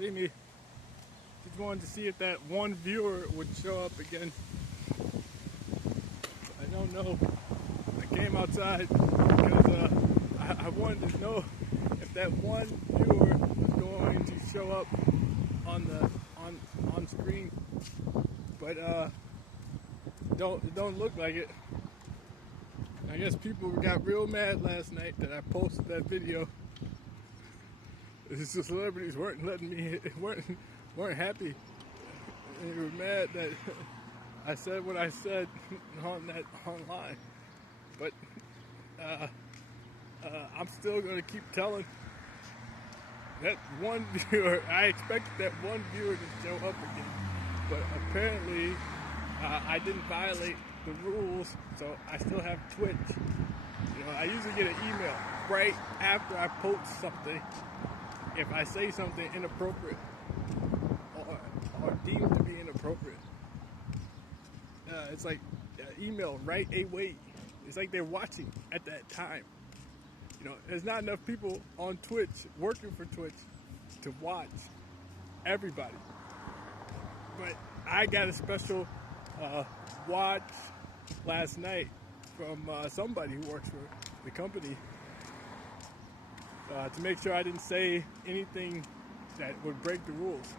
see me. Just wanted to see if that one viewer would show up again. I don't know. I came outside because I wanted to know if that one viewer was going to show up on screen, but don't look like it. I guess people got real mad last night that I posted that video. The celebrities weren't letting me, weren't happy. They were mad that I said what I said online. But I'm still gonna keep telling that one viewer. I expected that one viewer to show up again, but apparently I didn't violate the rules, so I still have Twitch. You know, I usually get an email right after I post something if I say something inappropriate or deemed to be inappropriate. It's like email right away. It's like they're watching at that time. You know, there's not enough people on Twitch working for Twitch to watch everybody. But I got a special watch last night from somebody who works for the company to make sure I didn't say anything that would break the rules.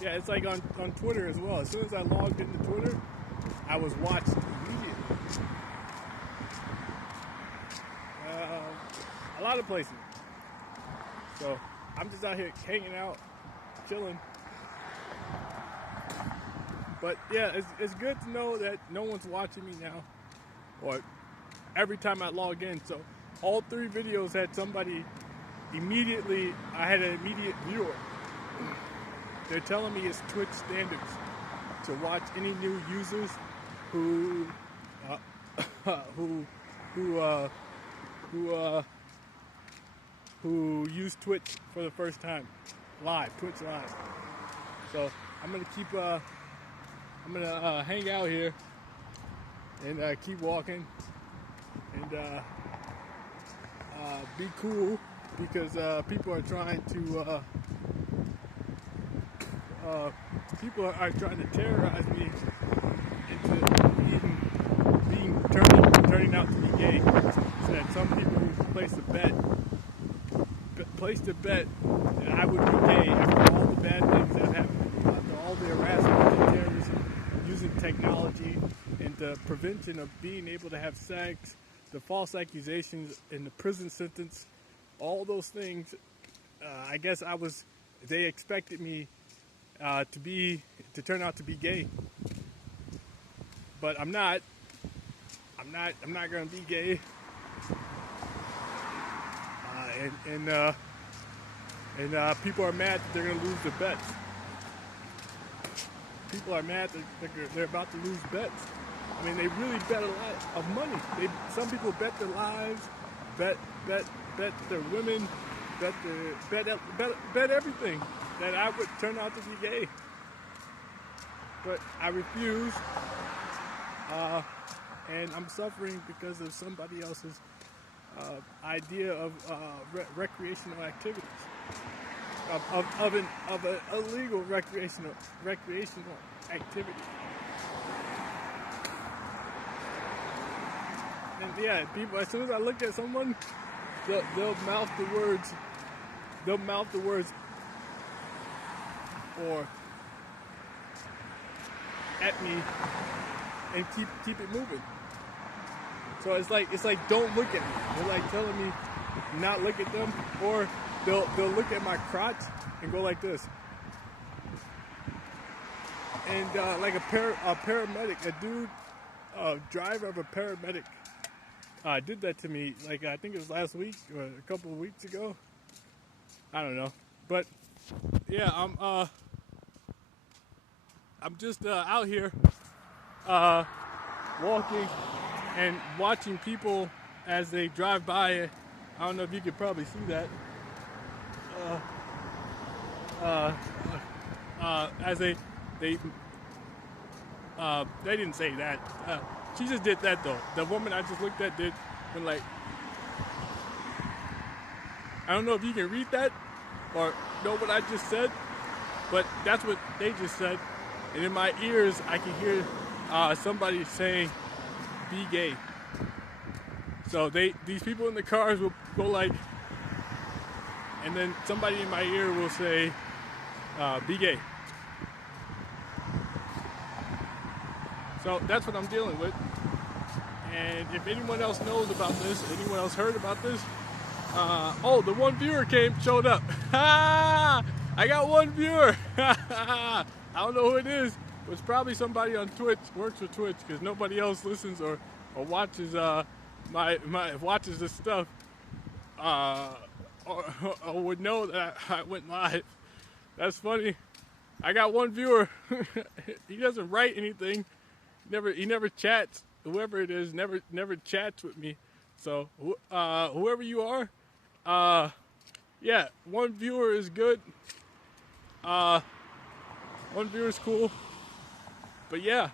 Yeah, it's like on Twitter as well. As soon as I logged into Twitter, I was watched immediately. A lot of places. So I'm just out here hanging out, chilling. But yeah, it's good to know that no one's watching me now, or every time I log in. So all 3 videos had somebody immediately. I had an immediate viewer. They're telling me it's Twitch standards to watch any new users who use Twitch for the first time, Twitch live. So I'm gonna hang out here and keep walking and be cool because people are trying to terrorize me into turning out to be gay. So that some people who placed a bet that I would be gay after all the bad things that have happened to me, after all the harassment and terrorism, using technology and the prevention of being able to have sex, the false accusations and the prison sentence, all those things. I guess they expected me to turn out to be gay, but I'm not gonna be gay, and people are mad that they're gonna lose the bets. People are mad that they're about to lose bets. I mean, they really bet a lot of money. Some people bet their lives, bet their women, bet everything that I would turn out to be gay. But I refuse, and I'm suffering because of somebody else's idea of recreational activities, of an illegal recreational activity. And yeah, people, as soon as I look at someone, they'll mouth the words or at me and keep it moving. So it's like don't look at me. They're like telling me not look at them, or they'll look at my crotch and go like this. And like a paramedic, a dude, driver of a paramedic, did that to me. Like I think it was last week or a couple of weeks ago. I don't know, but yeah, I'm just out here walking and watching people as they drive by. I don't know if you could probably see that. As they didn't say that. She just did that though. The woman I just looked at did when like I don't know if you can read that or know what I just said, but that's what they just said. And in my ears, I can hear somebody saying, "Be gay." So these people in the cars will go like, and then somebody in my ear will say, "Be gay." So that's what I'm dealing with. And if anyone else knows about this, anyone else heard about this, oh, the one viewer showed up. Ha! I got one viewer. I don't know who it is. But it's probably somebody on Twitch, works for Twitch, because nobody else listens or watches watches this stuff, or would know that I went live. That's funny. I got one viewer. He doesn't write anything. He never chats. Whoever it is never chats with me. So whoever you are, yeah, one viewer is good. One viewer is cool. But yeah,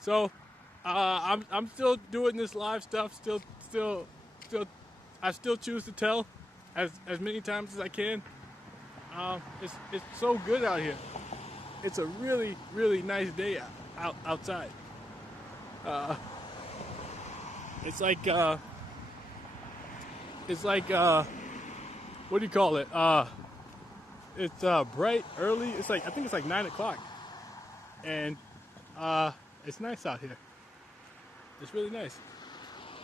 so I'm still doing this live stuff. Still, I still choose to tell as many times as I can. It's so good out here. It's a really, really nice day outside. It's like what do you call it? It's bright early. It's like, I think it's like 9 o'clock, and it's nice out here. It's really nice.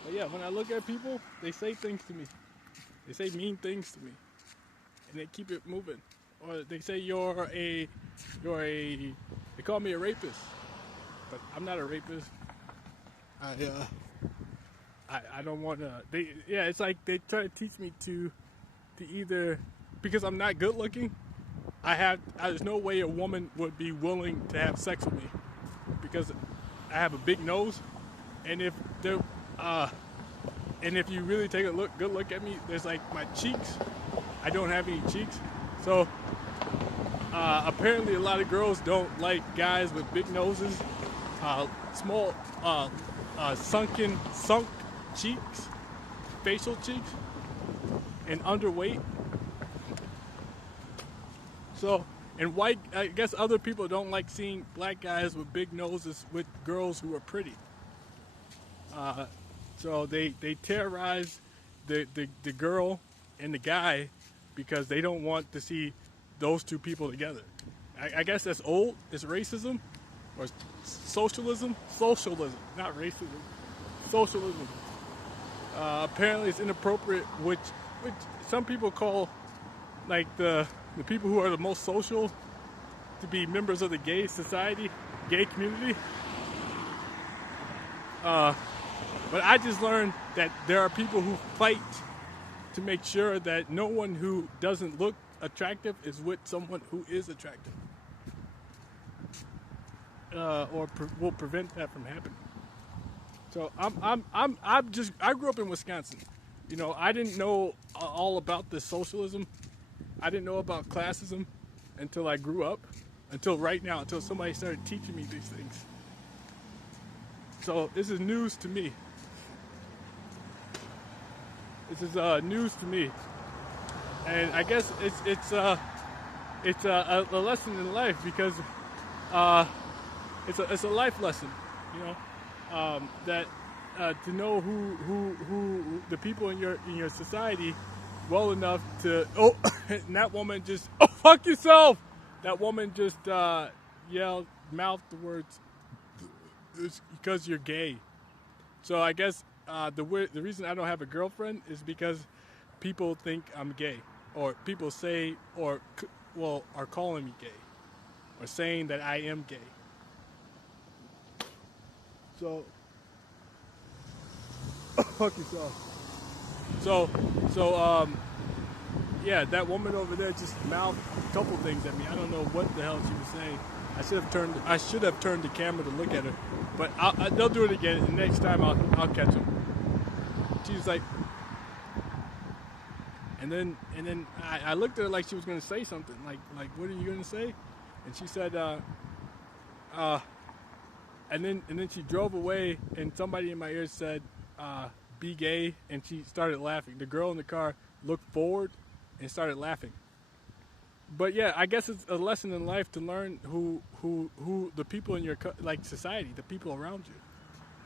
But yeah, when I look at people, they say things to me. They say mean things to me, and they keep it moving. Or they say they call me a rapist, but I'm not a rapist. I don't want to. It's like they try to teach me to either, because I'm not good looking. There's no way a woman would be willing to have sex with me because I have a big nose, and if you really take a good look at me, there's like my cheeks. I don't have any cheeks, so apparently a lot of girls don't like guys with big noses, small, sunk cheeks, facial cheeks, and underweight. So, and white, I guess other people don't like seeing black guys with big noses with girls who are pretty. So they terrorize the girl and the guy because they don't want to see those two people together. I guess that's old. It's racism or socialism. Socialism, not racism. Socialism. Apparently it's inappropriate, which some people call like the people who are the most social to be members of the gay society, gay community. But I just learned that there are people who fight to make sure that no one who doesn't look attractive is with someone who is attractive, or will prevent that from happening. So I grew up in Wisconsin. You know, I didn't know all about this socialism. I didn't know about classism until I grew up, until right now, until somebody started teaching me these things. So this is news to me. This is news to me, and I guess it's a lesson in life because it's a life lesson, you know, that to know who the people in your society well enough to and that woman just fuck yourself. That woman just mouthed the words, "It's because you're gay." So I guess the reason I don't have a girlfriend is because people think I'm gay, or people say are calling me gay, or saying that I am gay. So fuck yourself. So yeah, that woman over there just mouthed a couple things at me. I don't know what the hell she was saying. I should have turned the camera to look at her, but they'll do it again. And next time I'll catch them. She's like, and then I looked at her like she was gonna say something. Like what are you gonna say? And she said, and then she drove away, and somebody in my ear said, "Be gay," and she started laughing. The girl in the car looked forward and started laughing. But yeah, I guess it's a lesson in life to learn who the people in your like society, the people around you,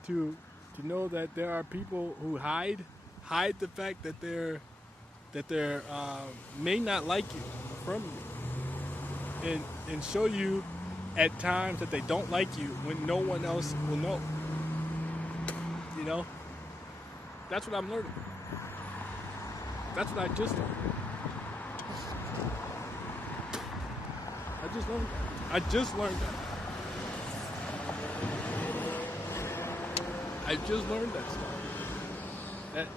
to know that there are people who hide the fact that they're may not like you from you, and show you at times that they don't like you when no one else will know. You know, that's what I'm learning. That's what I just learned. I just learned that. I just learned that stuff.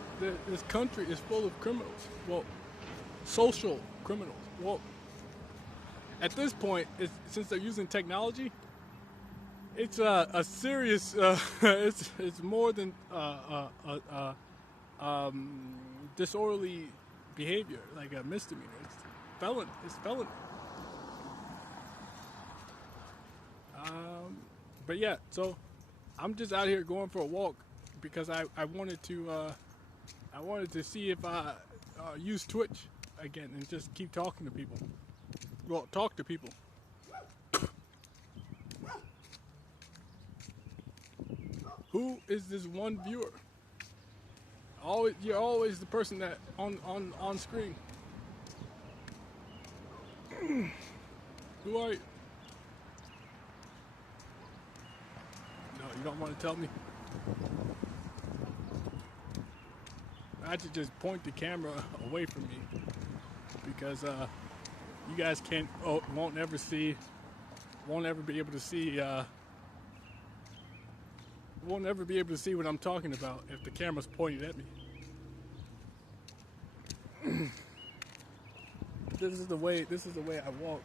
This country is full of criminals. Well, social criminals. Well, at this point, since they're using technology, it's a serious. It's more than disorderly behavior, like a misdemeanor. It's felony. But yeah, so I'm just out here going for a walk because I wanted to see if I use Twitch again and just keep talking to people. Well, talk to people. Who is this one viewer? You're always the person that on screen. Who are you? No, you don't want to tell me? I should just point the camera away from me because you guys won't ever be able to see what I'm talking about if the camera's pointed at me. This is the way I walk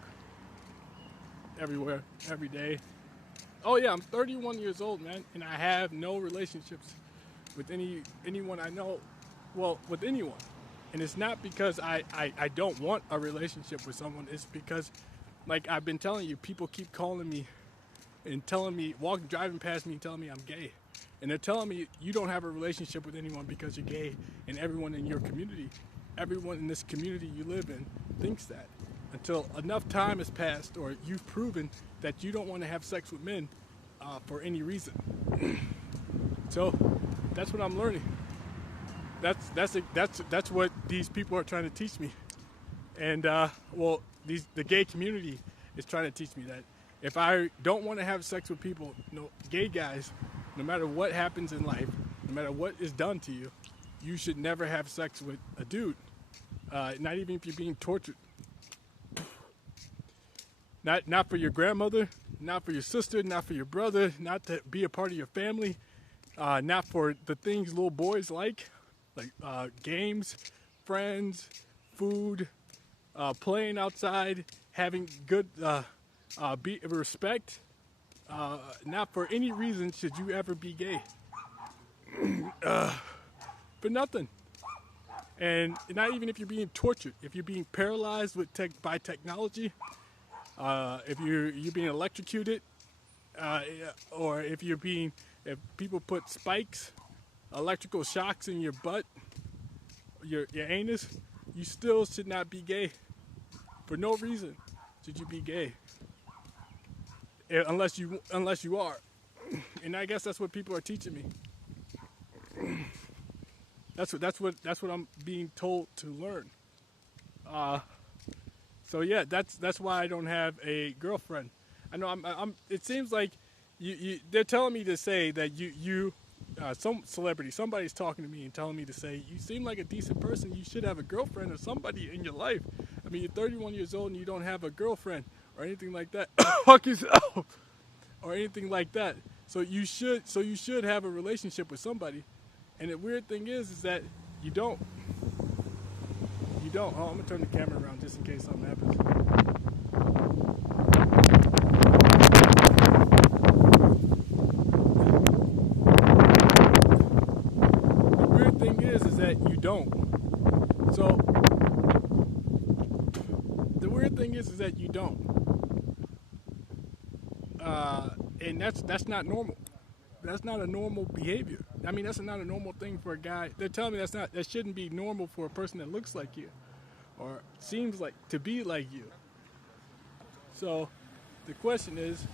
everywhere, every day. Oh yeah, I'm 31 years old, man, and I have no relationships with anyone I know. Well, with anyone. And it's not because I don't want a relationship with someone. It's because, like I've been telling you, people keep calling me and telling me, driving past me and telling me I'm gay. And they're telling me you don't have a relationship with anyone because you're gay, and everyone in your community, everyone in this community you live in thinks that. Until enough time has passed or you've proven that you don't want to have sex with men for any reason. So that's what I'm learning. That's what these people are trying to teach me. And the gay community is trying to teach me that if I don't want to have sex with people, gay guys, no matter what happens in life, no matter what is done to you, you should never have sex with a dude. Not even if you're being tortured. Not for your grandmother, not for your sister, not for your brother, not to be a part of your family, not for the things little boys like games, friends, food, playing outside, having good respect. Not for any reason should you ever be gay. For nothing. And not even if you're being tortured, if you're being paralyzed by technology, if you're being electrocuted, or if people put spikes, electrical shocks in your butt, your anus, you still should not be gay. For no reason should you be gay, unless you are. And I guess that's what people are teaching me. That's what I'm being told to learn. So yeah, that's why I don't have a girlfriend. I know it seems like they're telling me to say that some celebrity, somebody's talking to me and telling me to say, you seem like a decent person, you should have a girlfriend or somebody in your life. I mean, you're 31 years old and you don't have a girlfriend or anything like that. Fuck yourself. Or anything like that. So you should have a relationship with somebody. And the weird thing is that you don't. You don't. Oh, I'm gonna turn the camera around just in case something happens. The weird thing is that you don't. So the weird thing is that you don't. And that's not normal. That's not a normal behavior. I mean, that's not a normal thing for a guy. They're telling me that shouldn't be normal for a person that looks like you, or seems like to be like you. So the question is,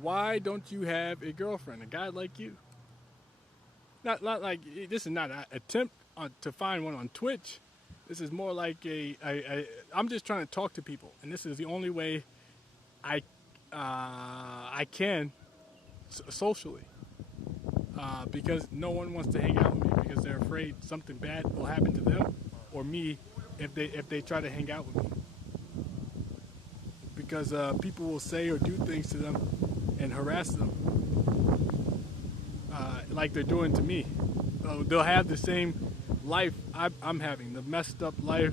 why don't you have a girlfriend, a guy like you? Not like, this is not an attempt to find one on Twitch. This is more like I'm just trying to talk to people, and this is the only way I can socially, because no one wants to hang out with me because they're afraid something bad will happen to them or me if they try to hang out with me. Because people will say or do things to them and harass them, like they're doing to me. They'll have the same life I'm having, the messed up life,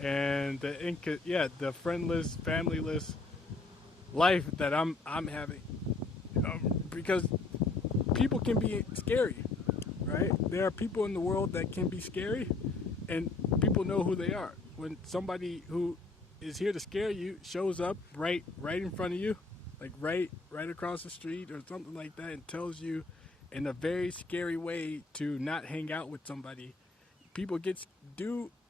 and the friendless, familyless life that I'm having. Because people can be scary, right? There are people in the world that can be scary, and people know who they are. When somebody who is here to scare you shows up right in front of you, like right across the street or something like that, and tells you in a very scary way to not hang out with somebody, people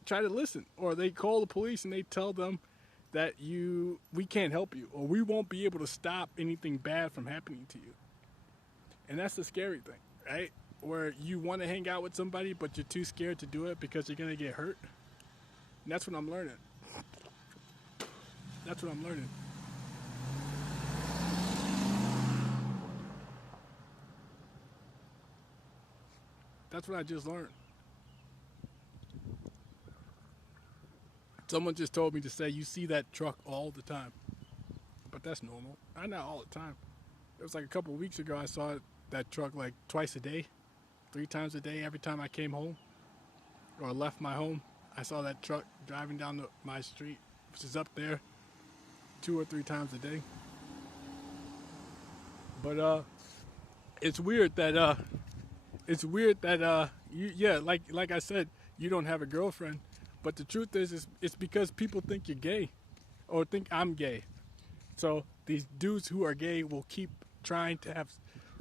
try to listen, or they call the police and they tell them that we can't help you, or we won't be able to stop anything bad from happening to you. And that's the scary thing, right? Where you want to hang out with somebody, but you're too scared to do it because you're going to get hurt. And that's what I'm learning. That's what I'm learning. That's what I just learned. Someone just told me to say, you see that truck all the time. But that's normal. Not all the time. It was like a couple of weeks ago I saw that truck like twice a day, 3 times a day. Every time I came home or left my home, I saw that truck driving down my street, which is up there 2 or 3 times a day. But it's weird that like I said, you don't have a girlfriend. But the truth is it's because people think you're gay or think I'm gay. So these dudes who are gay will keep trying to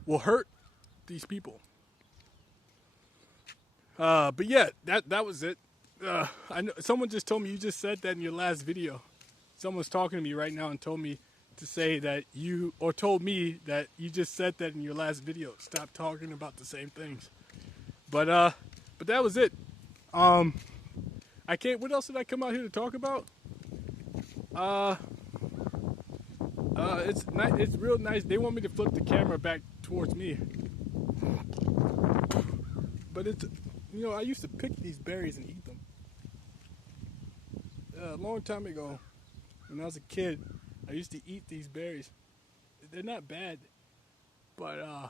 will hurt these people. But yeah, that was it. I know someone just told me you just said that in your last video. Someone's talking to me right now and told me to say that told me that you just said that in your last video. Stop talking about the same things. But that was it. What else did I come out here to talk about? It's real nice. They want me to flip the camera back towards me. But I used to pick these berries and eat them. A long time ago, when I was a kid, I used to eat these berries. They're not bad, but I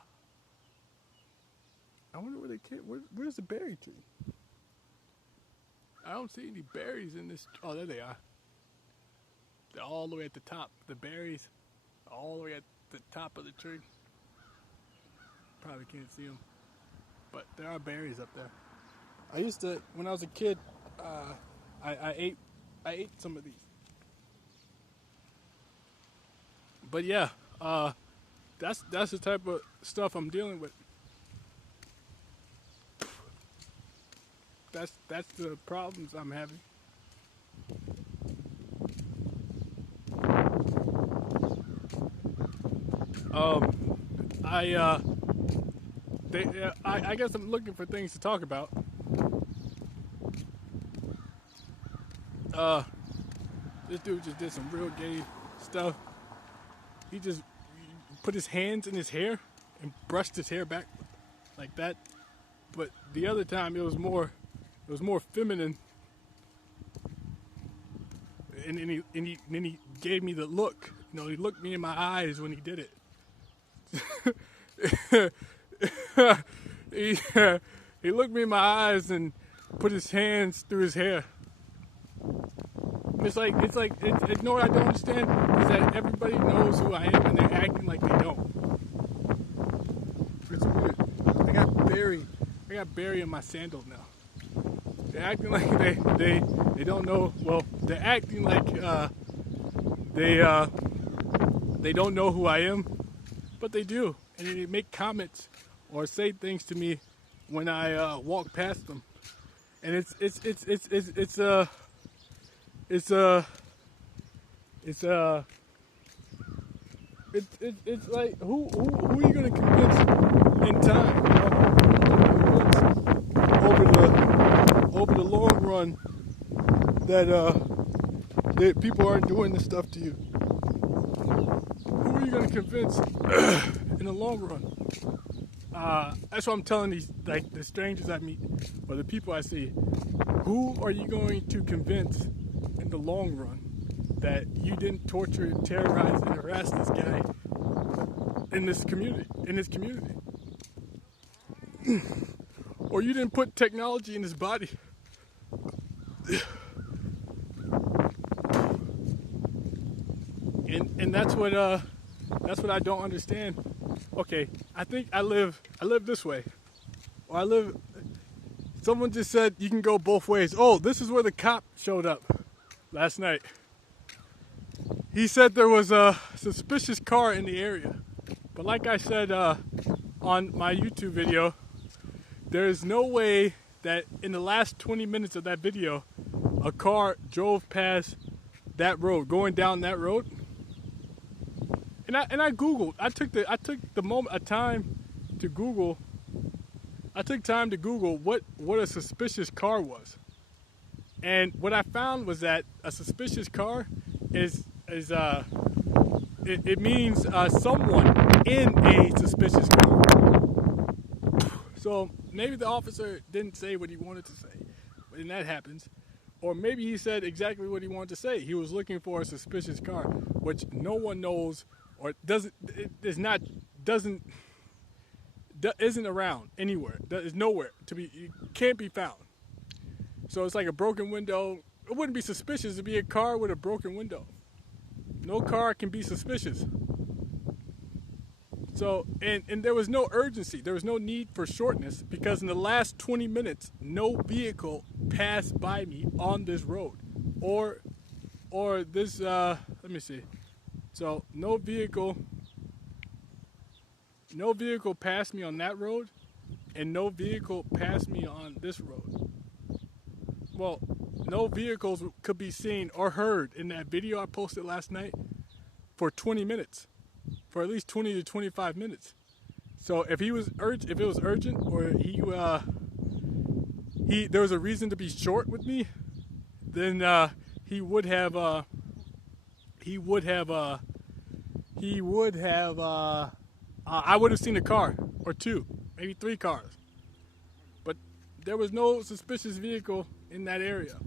wonder where they came. Where's the berry tree? I don't see any berries in this. Oh, there they are. They're all the way at the top. The berries, all the way at the top of the tree. Probably can't see them, but there are berries up there. I used to, when I was a kid, I ate some of these. But yeah, that's the type of stuff I'm dealing with. That's the problems I'm having. I guess I'm looking for things to talk about. This dude just did some real gay stuff. He just put his hands in his hair and brushed his hair back like that. But the other time it was more feminine. And then he gave me the look. He looked me in my eyes when he did it. He looked me in my eyes and put his hands through his hair. It's like you know what I don't understand is that everybody knows who I am and they're acting like they don't. It's weird. I got Barry in my sandal now. They're acting like they don't know. Well, they're acting like they don't know who I am, but they do, and they make comments or say things to me when I walk past them. and it's like who are you gonna convince in time, over the long run that people aren't doing this stuff to you? Who are you gonna convince in the long run? That's what I'm telling these, like, the strangers I meet or the people I see. Who are you going to convince in the long run that you didn't torture, terrorize, and harass this guy in this community? Or you didn't put technology in his body? And that's what I don't understand. Okay, I think I live this way. Or someone just said you can go both ways. Oh, this is where the cop showed up last night. He said there was a suspicious car in the area. But like I said on my YouTube video, there is no way that in the last 20 minutes of that video, a car drove past that road, going down that road. And I Googled. I took time to Google what a suspicious car was. And what I found was that a suspicious car it means someone in a suspicious car. So maybe the officer didn't say what he wanted to say, and that happens. Or maybe he said exactly what he wanted to say. He was looking for a suspicious car, which no one knows or isn't around anywhere. Is nowhere to be. It can't be found. So it's like a broken window. It wouldn't be suspicious to be a car with a broken window. No car can be suspicious. So, and there was no urgency. There was no need for shortness because in the last 20 minutes, no vehicle passed by me on this road. Or this, let me see. So, no vehicle passed me on that road, and no vehicle passed me on this road. Well, no vehicles could be seen or heard in that video I posted last night for 20 minutes. For at least 20 to 25 minutes. So if it was urgent, or there was a reason to be short with me, then I would have seen a car or two, maybe 3 cars. But there was no suspicious vehicle in that area.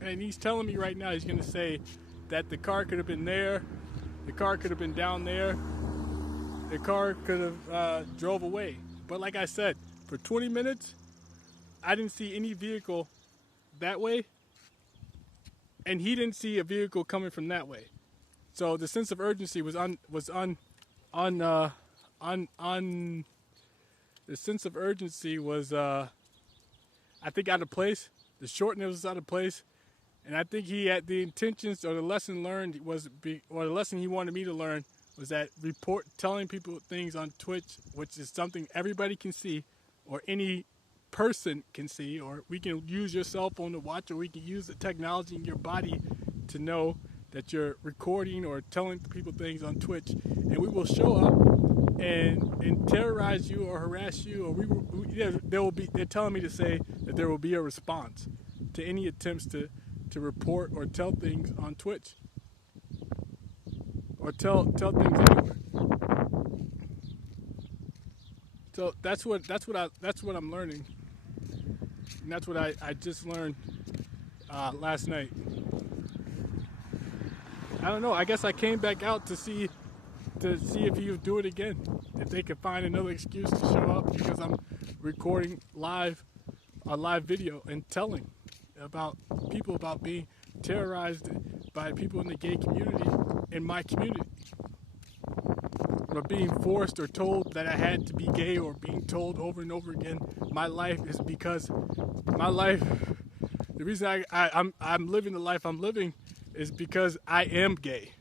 And he's telling me right now, he's going to say that the car could have been there. The car could have been down there. The car could have drove away. But like I said, for 20 minutes, I didn't see any vehicle that way. And he didn't see a vehicle coming from that way. So the sense of urgency the sense of urgency was, I think, out of place. The shortness was out of place. And I think he had the intentions, or the lesson learned or the lesson he wanted me to learn was that telling people things on Twitch, which is something everybody can see, or any person can see, or we can use your cell phone to watch, or we can use the technology in your body to know that you're recording or telling people things on Twitch, and we will show up and terrorize you or harass you, or they're telling me to say that there will be a response to any attempts to report or tell things on Twitch, or tell things anywhere. So that's what I'm learning, and that's what I just learned last night. I don't know. I guess I came back out to see if he would do it again, if they could find another excuse to show up, because I'm recording a live video and telling about being terrorized by people in the gay community, in my community, or being forced or told that I had to be gay, or being told over and over again my life is because the reason I'm living the life I'm living is because I am gay.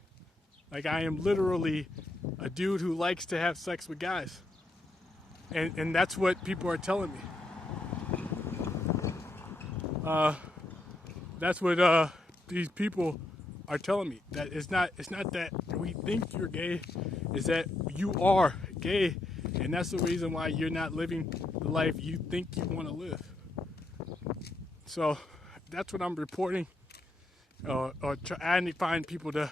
Like, I am literally a dude who likes to have sex with guys, and that's what people are telling me. That's what these people are telling me. That it's not that we think you're gay, it's that you are gay, and that's the reason why you're not living the life you think you want to live. So that's what I'm reporting, or trying to find people to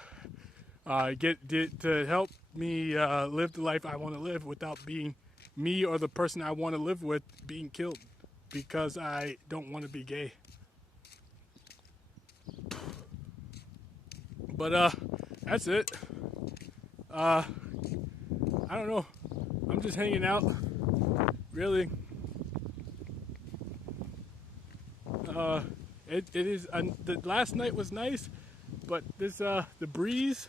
to help me live the life I want to live without being me or the person I want to live with being killed because I don't want to be gay. But that's it. I don't know. I'm just hanging out. Really. It is. The last night was nice, but this the breeze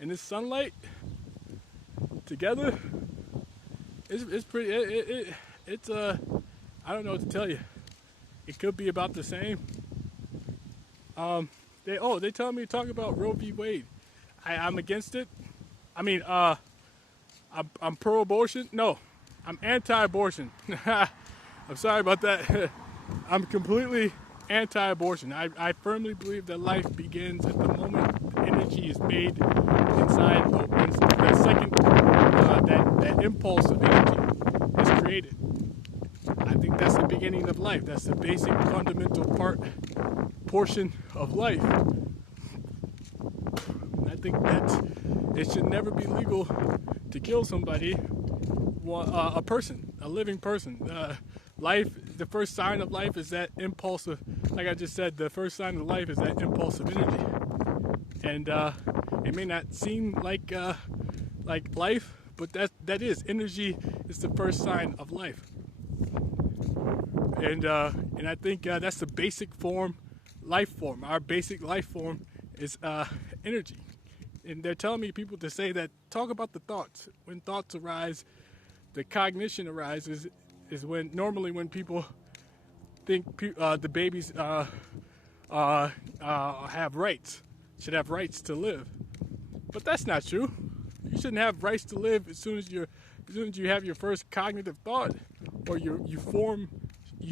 and this sunlight together, it's pretty. It's I don't know what to tell you. It could be about the same. They tell me to talk about Roe v. Wade. I'm against it. I mean, I'm pro-abortion. No, I'm anti-abortion. I'm sorry about that. I'm completely anti-abortion. I firmly believe that life begins at the moment energy is made inside the second that impulse of energy is created. I think that's the beginning of life. That's the basic fundamental portion of life. I think that it should never be legal to kill somebody, a person, a living person. Life, the first sign of life is that impulsive, like I just said, the first sign of life is that impulsive energy. And it may not seem like life, but that is, energy is the first sign of life. And I think that's the basic life form. Our basic life form is energy. And they're telling me people to say that, talk about the thoughts. When thoughts arise, the cognition arises, is normally when people think the babies have rights, should have rights to live. But that's not true. You shouldn't have rights to live as soon as you have your first cognitive thought, or you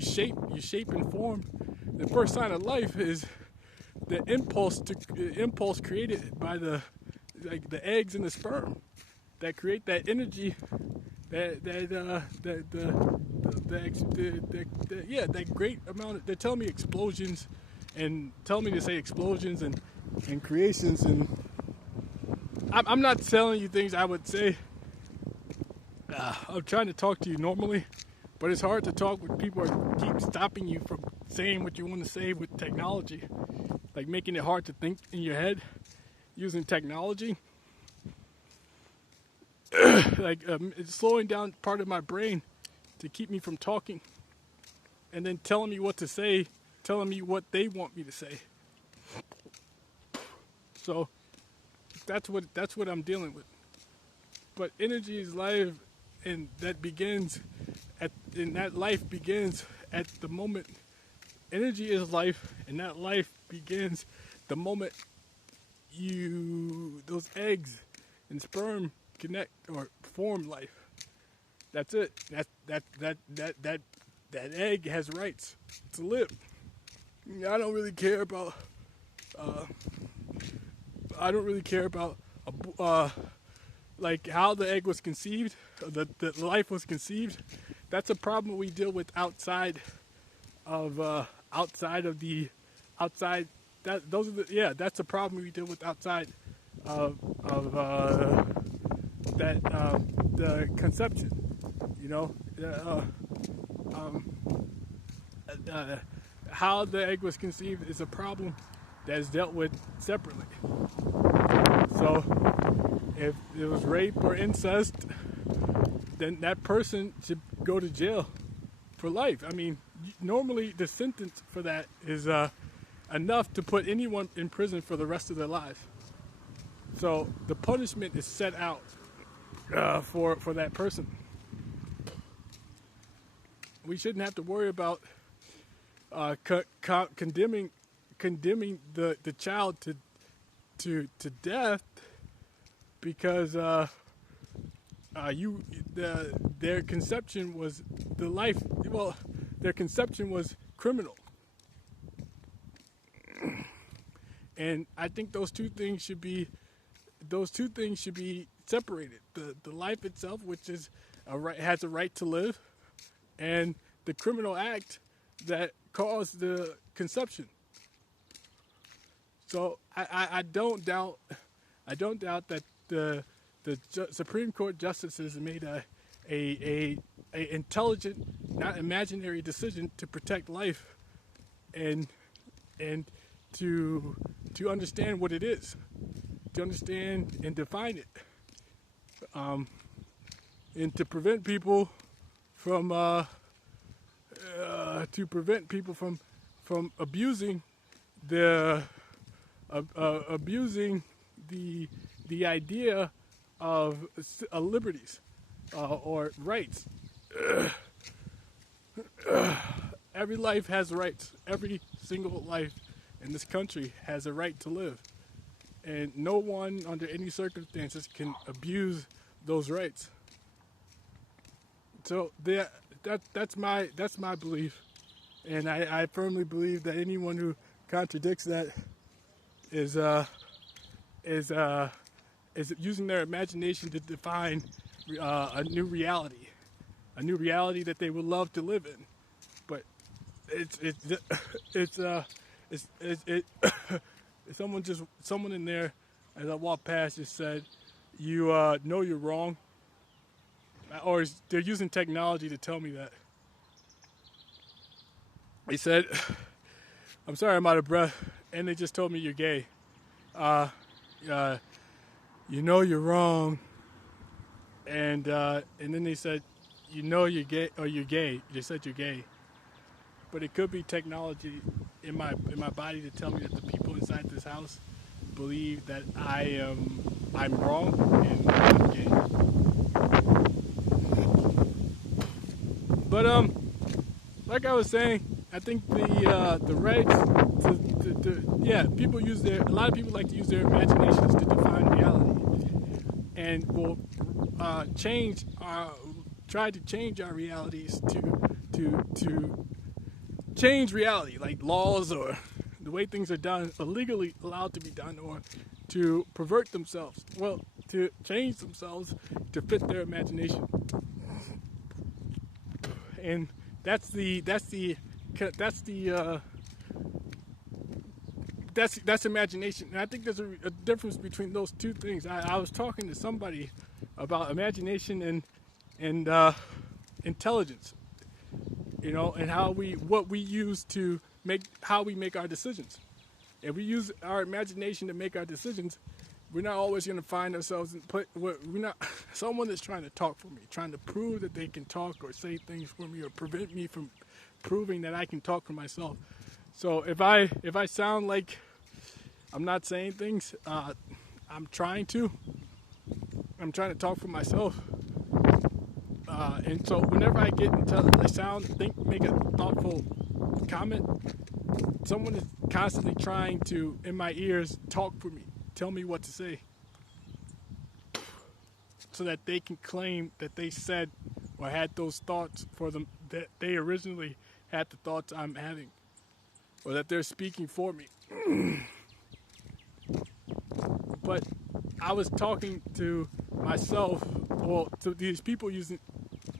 shape and form. The first sign of life is the impulse created by the eggs and the sperm that create that energy, that great amount. They tell me explosions, and tell me to say explosions and creations, and I'm not telling you things I would say. I'm trying to talk to you normally, but it's hard to talk when people keep stopping you from saying what you want to say with technology, like making it hard to think in your head using technology. It's slowing down part of my brain to keep me from talking, and then telling me what to say, telling me what they want me to say. So that's what I'm dealing with. But energy is life, and that life begins at the moment. Energy is life, and that life begins the moment those eggs and sperm connect or form life. That's it. That egg has rights to live. I don't really care about like how the egg was conceived, the life was conceived. That's a problem we deal with outside of that's a problem we deal with outside of the conception. How the egg was conceived is a problem that is dealt with separately. So if it was rape or incest, then that person should go to jail for life. I mean, normally the sentence for that is enough to put anyone in prison for the rest of their lives. So the punishment is set out for that person. We shouldn't have to worry about condemning the child to death because their conception was criminal. And I think those two things should be separated. The life itself, which is has a right to live, and the criminal act that caused the conception. So I don't doubt that the Supreme Court justices made a intelligent, not imaginary decision to protect life, and to understand what it is, to understand and define it, and to prevent people from abusing abusing the idea of liberties or rights. Every life has rights. Every single life in this country has a right to live, and no one under any circumstances can abuse those rights. So that's my belief, and I firmly believe that anyone who contradicts that is using their imagination to define a new reality that they would love to live in. But someone in there, as I walked past, just said, "You know you're wrong," or they're using technology to tell me that. They said, "I'm sorry, I'm out of breath," and they just told me you're gay. You know you're wrong, and then they said, "You know you're gay," or "You're gay." They said you're gay, but it could be technology in my body to tell me that the people inside this house believe that I'm wrong and I'm gay. But like I was saying, I think the rights a lot of people like to use their imaginations to define reality, and will try to change our realities to change reality, like laws or the way things are done, illegally allowed to be done, or to pervert themselves. Well, to change themselves to fit their imagination, and that's imagination. And I think there's a difference between those two things. I was talking to somebody about imagination and intelligence, and what we use to how we make our decisions. If we use our imagination to make our decisions, we're not always going to find ourselves we're not someone that's trying to talk for me, trying to prove that they can talk or say things for me, or prevent me from proving that I can talk for myself. So if I sound like I'm not saying things, I'm trying to talk for myself. And so whenever I get make a thoughtful comment, someone is constantly trying to, in my ears, talk for me, tell me what to say, so that they can claim that they said or had those thoughts for them, that they originally had the thoughts I'm having, or that they're speaking for me. But I was talking to myself, well, to these people using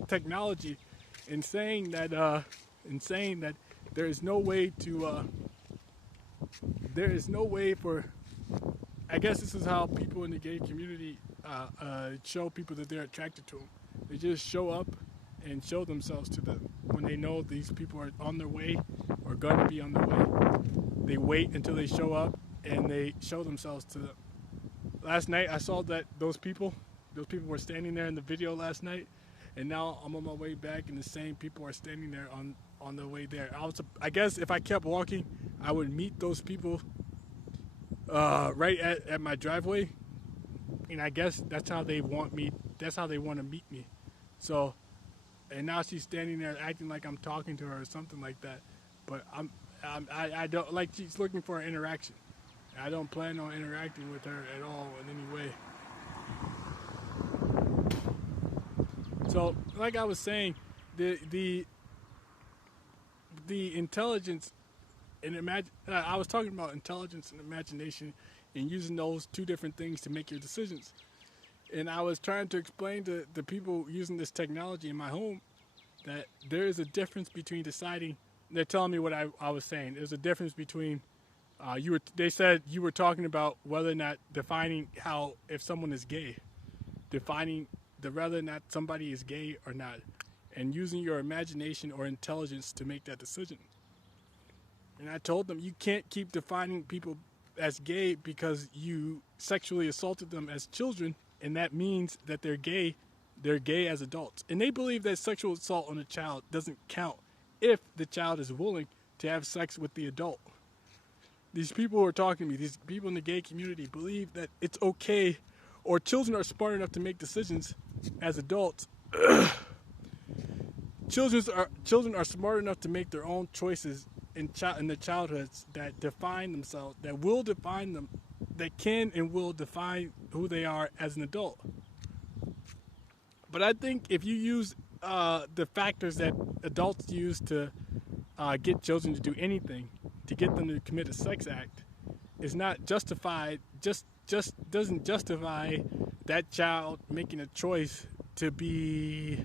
technology, and saying that there is no way for, I guess this is how people in the gay community show people that they're attracted to them. They just show up and show themselves to them when they know these people are on their way or going to be on their way. They wait until they show up and they show themselves to them. Last night I saw that those people were standing there in the video last night, and now I'm on my way back and the same people are standing there on their way there. I guess if I kept walking, I would meet those people right at my driveway, and I guess that's how they want me. That's how they want to meet me. So, and now she's standing there acting like I'm talking to her or something like that. But I don't, like, she's looking for an interaction. I don't plan on interacting with her at all in any way. So, like I was saying, the intelligence I was talking about intelligence and imagination and using those two different things to make your decisions. And I was trying to explain to the people using this technology in my home that there is a difference between deciding. They're telling me what I was saying. There's a difference between they said you were talking about whether or not defining how if someone is gay, defining the whether or not somebody is gay or not, and using your imagination or intelligence to make that decision. And I told them you can't keep defining people as gay because you sexually assaulted them as children, and that means that they're gay. They're gay as adults. And they believe that sexual assault on a child doesn't count if the child is willing to have sex with the adult. These people who are talking to me, these people in the gay community, believe that it's okay, or children are smart enough to make decisions as adults. Children are smart enough to make their own choices in their childhoods that define themselves, that will define them, that can and will define who they are as an adult. But I think if you use the factors that adults use to get children to do anything, to get them to commit a sex act, is not justified. Just doesn't justify that child making a choice to be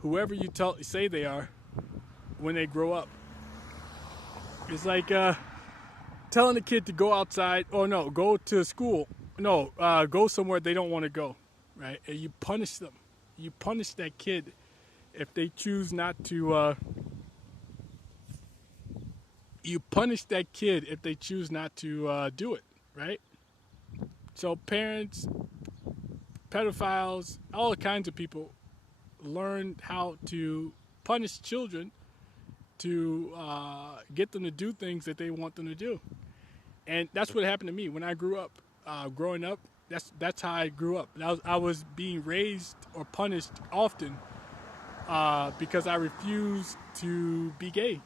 whoever you say they are when they grow up. It's like telling a kid to go outside, or no, go to school, no, go somewhere they don't want to go, right? And you punish them. You punish that kid if they choose not to. You punish that kid if they choose not to do it, right? So parents, pedophiles, all kinds of people learn how to punish children to get them to do things that they want them to do. And that's what happened to me when I grew up. Growing up, that's how I grew up. I was being raised or punished often because I refused to be gay.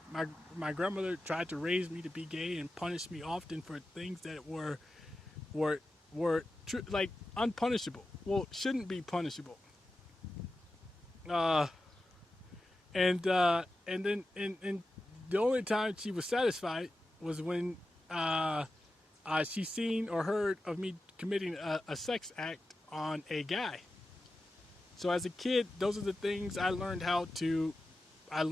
My grandmother tried to raise me to be gay and punished me often for things that were like unpunishable. Well, shouldn't be punishable. And then the only time she was satisfied was when she seen or heard of me committing a sex act on a guy. So as a kid, those are the things I learned how to. That's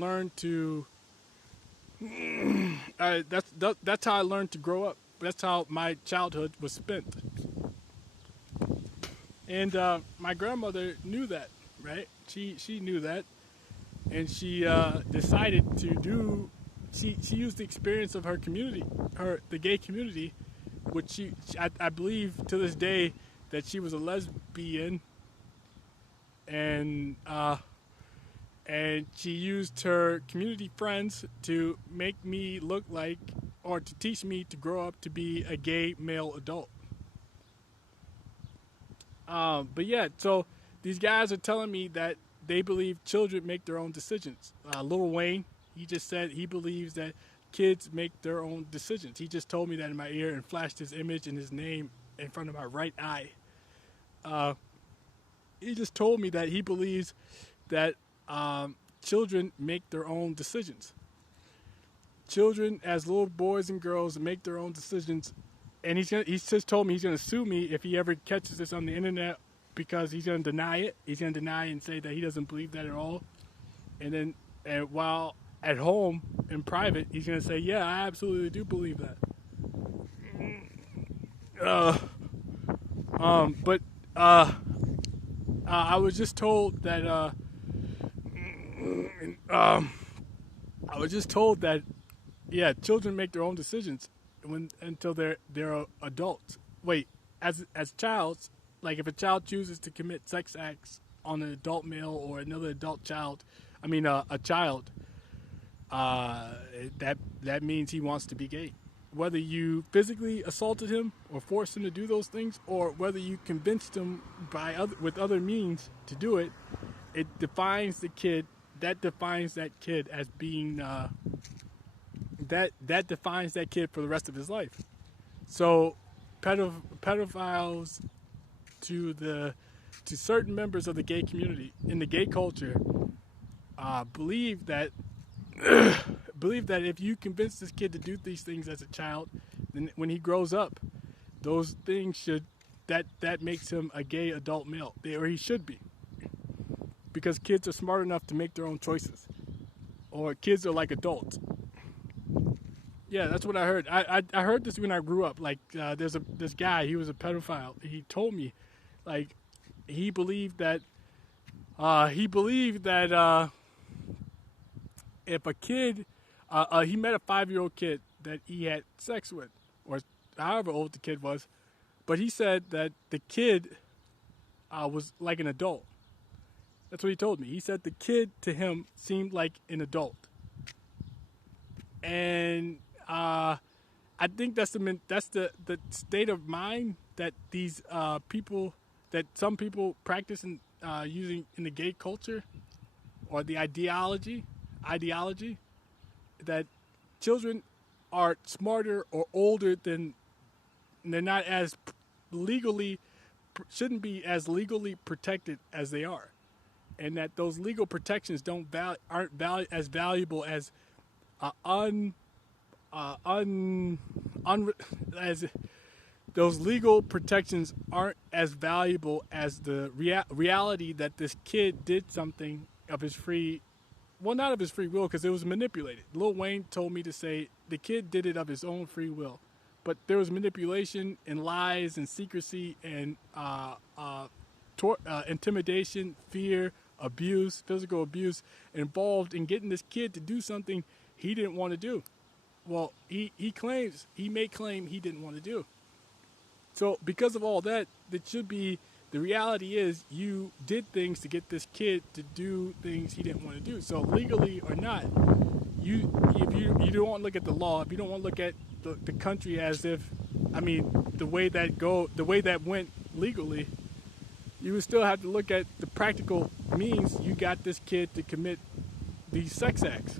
how I learned to grow up. That's how my childhood was spent. And my grandmother knew that, right? She knew that, and she decided to do. She used the experience of her community, the gay community, which I believe to this day that she was a lesbian, and she used her community friends to make me look like, or to teach me to grow up to be a gay male adult. But yeah, so these guys are telling me that they believe children make their own decisions. Lil Wayne, he just said he believes that kids make their own decisions. He just told me that in my ear and flashed his image and his name in front of my right eye. He just told me that he believes that children make their own decisions. Children, as little boys and girls, make their own decisions. And he's just told me he's going to sue me if he ever catches this on the internet, because he's going to deny it. He's going to deny and say that he doesn't believe that at all. And then while at home in private, he's going to say, yeah, I absolutely do believe that. But I was just told that yeah, children make their own decisions until they're adults. Wait, as childs, like if a child chooses to commit sex acts on an adult male or another adult child, a child, that means he wants to be gay. Whether you physically assaulted him or forced him to do those things, or whether you convinced him with other means to do it, it defines the kid. That defines that kid as being that defines that kid for the rest of his life. So, pedophiles to certain members of the gay community in the gay culture believe that believe that if you convince this kid to do these things as a child, then when he grows up, those things that makes him a gay adult male, or he should be, because kids are smart enough to make their own choices, or kids are like adults. Yeah, that's what I heard. I heard this when I grew up. Like, there's this guy. He was a pedophile. He told me, like, he believed that if a kid, he met a 5-year-old kid that he had sex with, or however old the kid was, but he said that the kid was like an adult. That's what he told me. He said the kid to him seemed like an adult, and I think that's the state of mind that these that some people practice in using in the gay culture, or the ideology that children are smarter or older than, they're not as shouldn't be as legally protected as they are, and that those legal protections aren't as valuable as as those legal protections aren't as valuable as the reality that this kid did something of his not of his free will, because it was manipulated. Lil Wayne told me to say the kid did it of his own free will, but there was manipulation and lies and secrecy and intimidation, fear, abuse, physical abuse involved in getting this kid to do something he didn't want to do. Well, he may claim he didn't want to do. So because of all that, the reality is you did things to get this kid to do things he didn't want to do. So legally or not, if you don't want to look at the law, if you don't want to look at the country as if, the way that went legally, you would still have to look at the practical means you got this kid to commit these sex acts.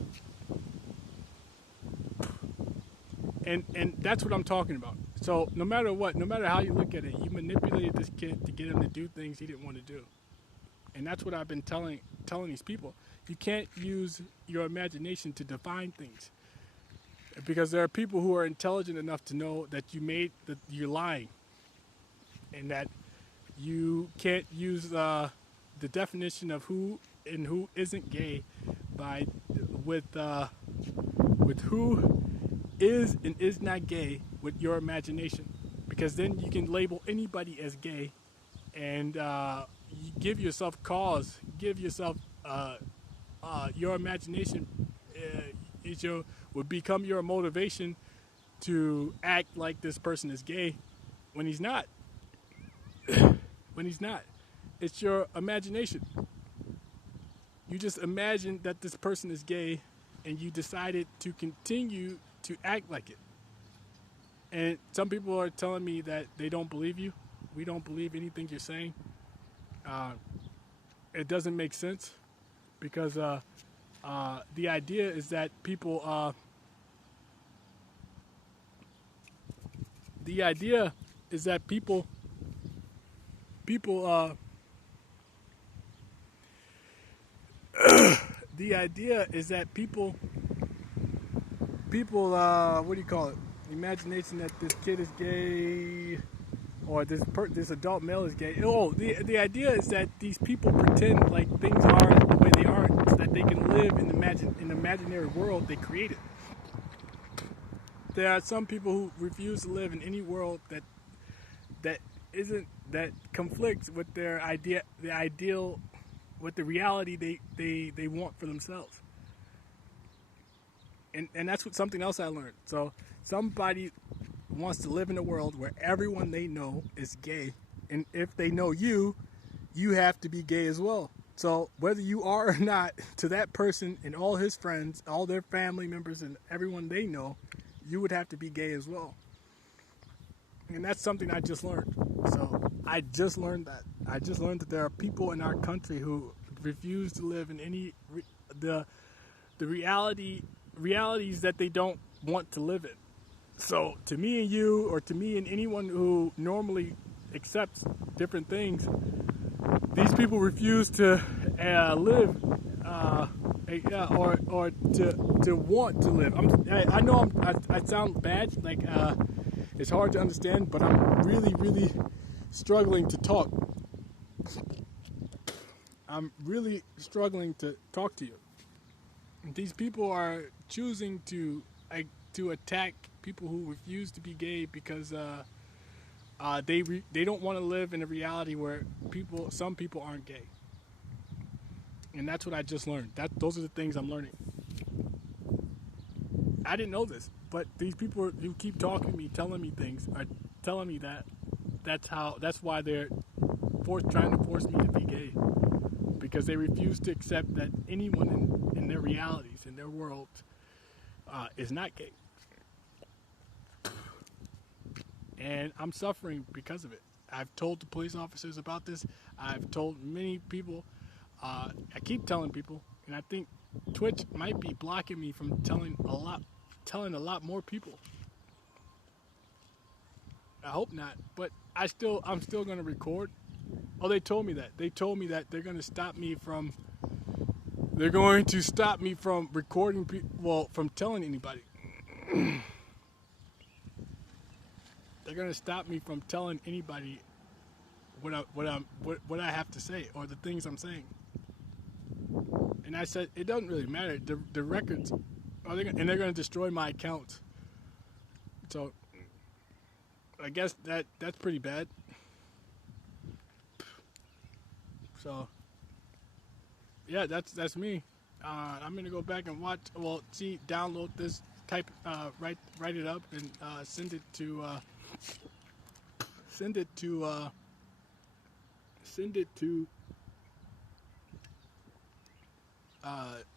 And that's what I'm talking about. So no matter what, no matter how you look at it, you manipulated this kid to get him to do things he didn't want to do. And that's what I've been telling these people. You can't use your imagination to define things, because there are people who are intelligent enough to know that you're lying, and that you can't use the definition of who and who isn't gay with who is and is not gay with your imagination, because then you can label anybody as gay, and you give yourself your imagination would become your motivation to act like this person is gay when he's not. When he's not, it's your imagination. You just imagine that this person is gay, and you decided to continue to act like it. And some people are telling me that they don't believe you. We don't believe anything you're saying. It doesn't make sense, because the idea is that people the idea is that people what do you call it? Imagination that this kid is gay, or this adult male is gay. Oh, the idea is that these people pretend like things are the way they aren't, so that they can live in the imaginary world they created. There are some people who refuse to live in any world that conflicts with their ideal, with the reality they want for themselves. And that's something else I learned. So somebody wants to live in a world where everyone they know is gay, and if they know you have to be gay as well. So whether you are or not, to that person and all his friends, all their family members, and everyone they know, you would have to be gay as well. And that's something I just learned. So I just learned that there are people in our country who refuse to live in any the realities that they don't want to live in. So to me and you, or to me and anyone who normally accepts different things, these people refuse to live Yeah, or to want to live. I know I sound bad. Like it's hard to understand, but I'm really struggling to talk. I'm really struggling to talk to you. These people are choosing to attack people who refuse to be gay because they don't want to live in a reality where some people aren't gay, and that's what I just learned. Those are the things I'm learning. I didn't know this, but these people who keep talking to me, telling me things, are telling me that that's why they're trying to force me to be gay, because they refuse to accept that anyone in their realities, in their world, is not gay. And I'm suffering because of it. I've told the police officers about this. I've told many people. I keep telling people, and I think Twitch might be blocking me from telling a lot more people. I hope not, but I'm still going to record. Oh, they told me that. They told me that they're going to stop me from. They're going to stop me from recording. From telling anybody. They're going to stop me from telling anybody what I have to say or the things I'm saying. And I said it doesn't really matter. The records, and they're going to destroy my account. So I guess that's pretty bad. So yeah, that's me. I'm gonna go back and watch. Well, download this, write it up, and send it to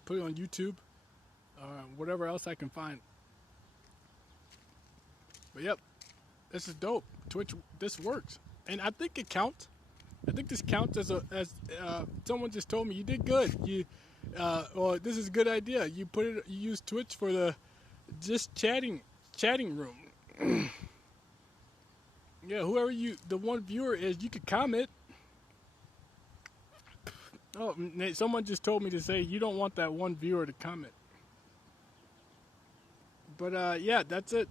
put it on YouTube, whatever else I can find. But yep, this is dope. Twitch, this works, and I think it counts. I think this counts as someone just told me you did good. Or this is a good idea. You use Twitch for the just chatting room. Yeah, whoever the one viewer is, you could comment. Oh, someone just told me to say you don't want that one viewer to comment. But yeah, that's it.